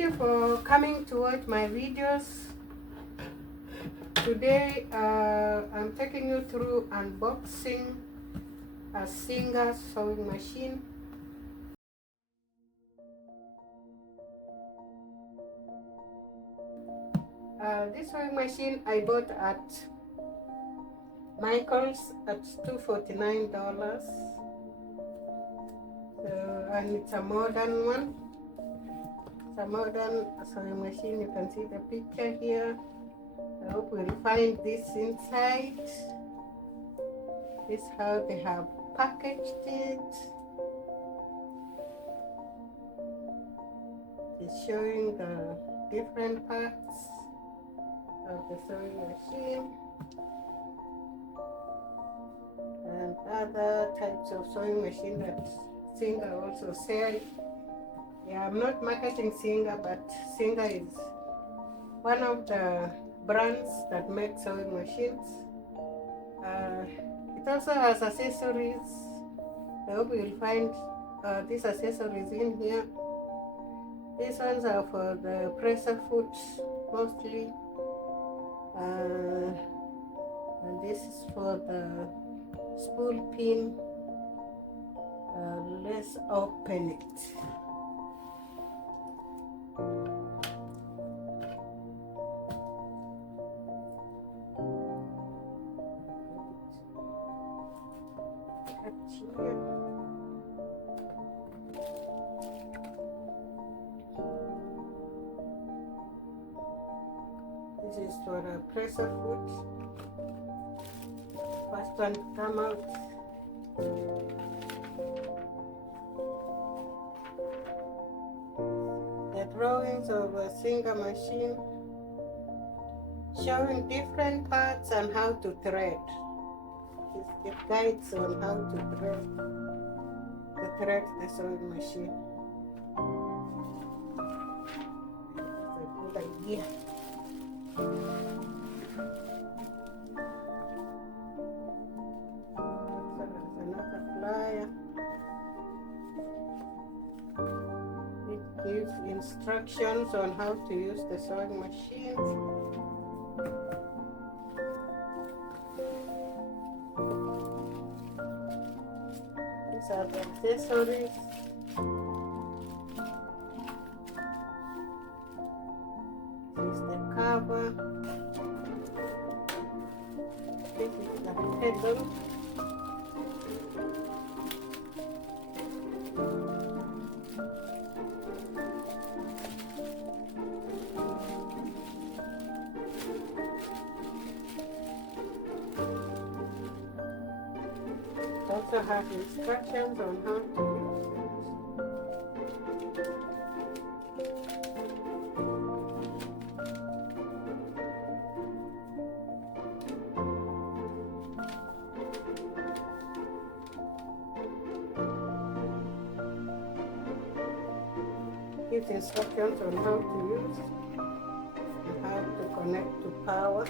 you for coming to watch my videos. Today I'm taking you through unboxing a Singer sewing machine. This sewing machine I bought at Michael's at $249. And it's a modern one. It's a modern sewing machine. You can see the picture here. I hope we'll find this inside. This is how they have packaged it. It's showing the different parts of the sewing machine and other types of sewing machine that Singer also sell. Yeah, I'm not marketing Singer, but Singer is one of the brands that make sewing machines. It also has accessories. I hope you'll find these accessories in here. These ones are for the presser foot mostly. And this is for the spool pin. Let's open it. This is for a presser foot. First one to come out. The drawings of a Singer machine showing different parts and how to thread. It guides on how to thread the sewing machine. It's a good idea. Another flyer. It gives instructions on how to use the sewing machine. These are the accessories. This is the cover. This is the pedal. It also has instructions on how to use it. Gives instructions on how to use and how to connect to power.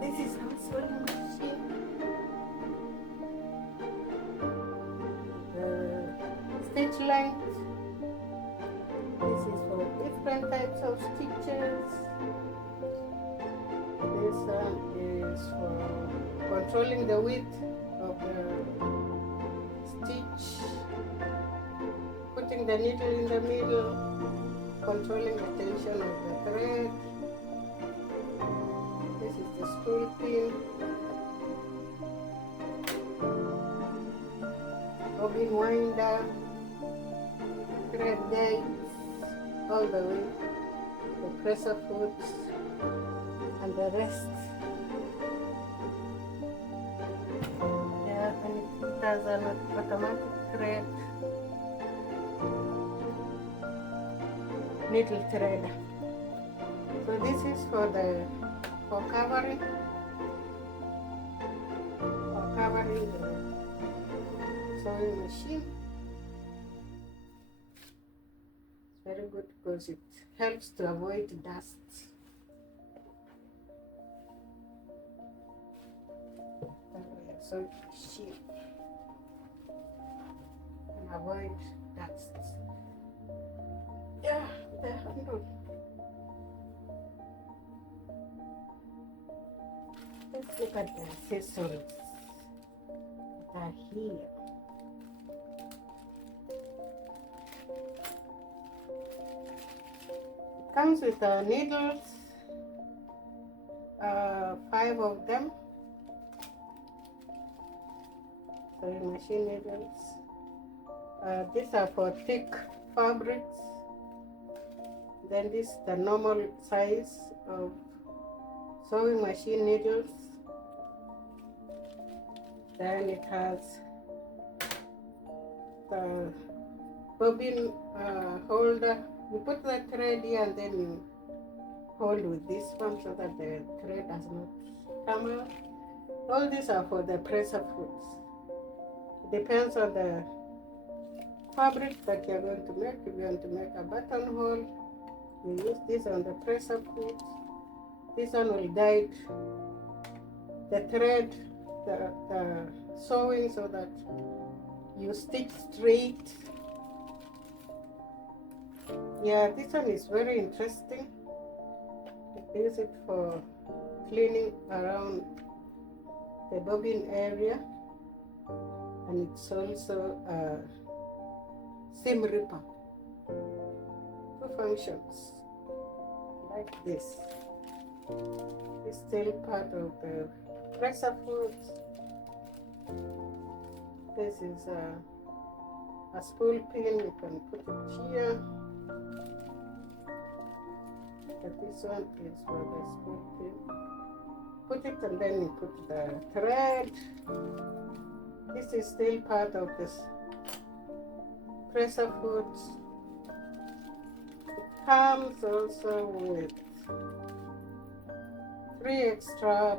This is our sewing machine. The stitch length. This is for different types of stitches. This one is for controlling the width of the stitch, putting the needle in the middle, controlling the tension of the thread. This is the spool pin, bobbin winder, thread guides, all the way, the presser foot, and the rest. And it has an automatic thread needle threader. So this is for covering the sewing machine. It's very good because it helps to avoid dust. So machine. avoid dust. Yeah, the handle. Let's look at the accessories that are here. It comes with needles, 5 of them, sewing machine needles. These are for thick fabrics. Then this is the normal size of sewing machine needles. Then it has the bobbin holder. You put the thread here and then you hold with this one so that the thread does not come out. All these are for the presser foots. It depends on the fabric that you're going to make. If you're going to make a buttonhole, you use this on the presser foot. This one will guide the thread, the sewing, so that you stitch straight. Yeah, this one is very interesting. You use it for cleaning around the bobbin area, and it's also a seam ripper. 2 functions like this. It's still part of the presser foot. This is a spool pin. You can put it here. But this one is for the spool pin. Put it and then you put the thread. This is still part of this presser foot. It comes also with 3 extra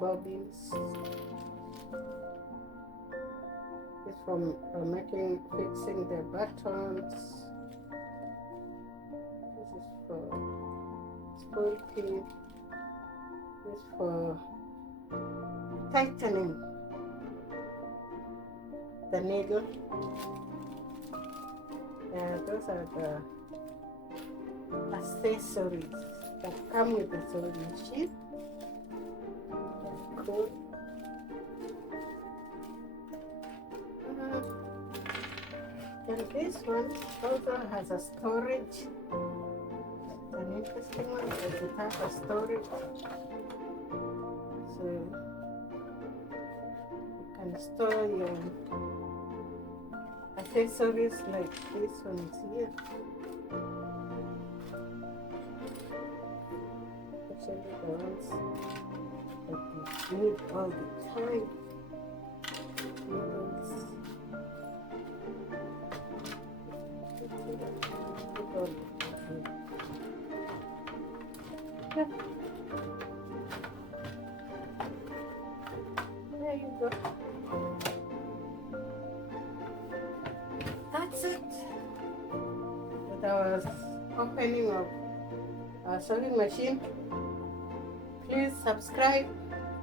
bobbins. It's for fixing the buttons. This is for spool pin. This is for tightening the needle. Those are the accessories that come with the sewing machine. Cool. And this one also has a storage. It's an interesting one because it has a storage. So you can store your accessories like this one is here. Especially the ones that you need all the time. Needles. Yeah. There you go. That's it. With our opening of our sewing machine. Please subscribe,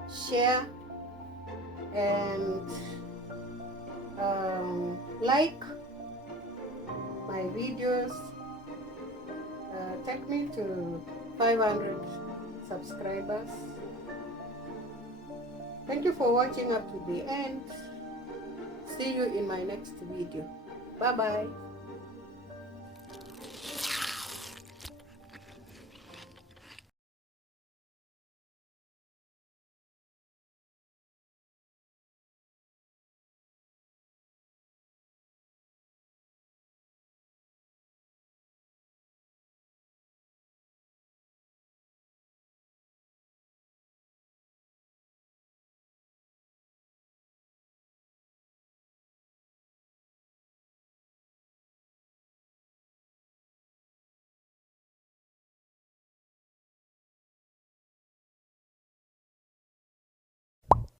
share, and like my videos. Take me to 500 subscribers. Thank you for watching up to the end. See you in my next video. Bye bye.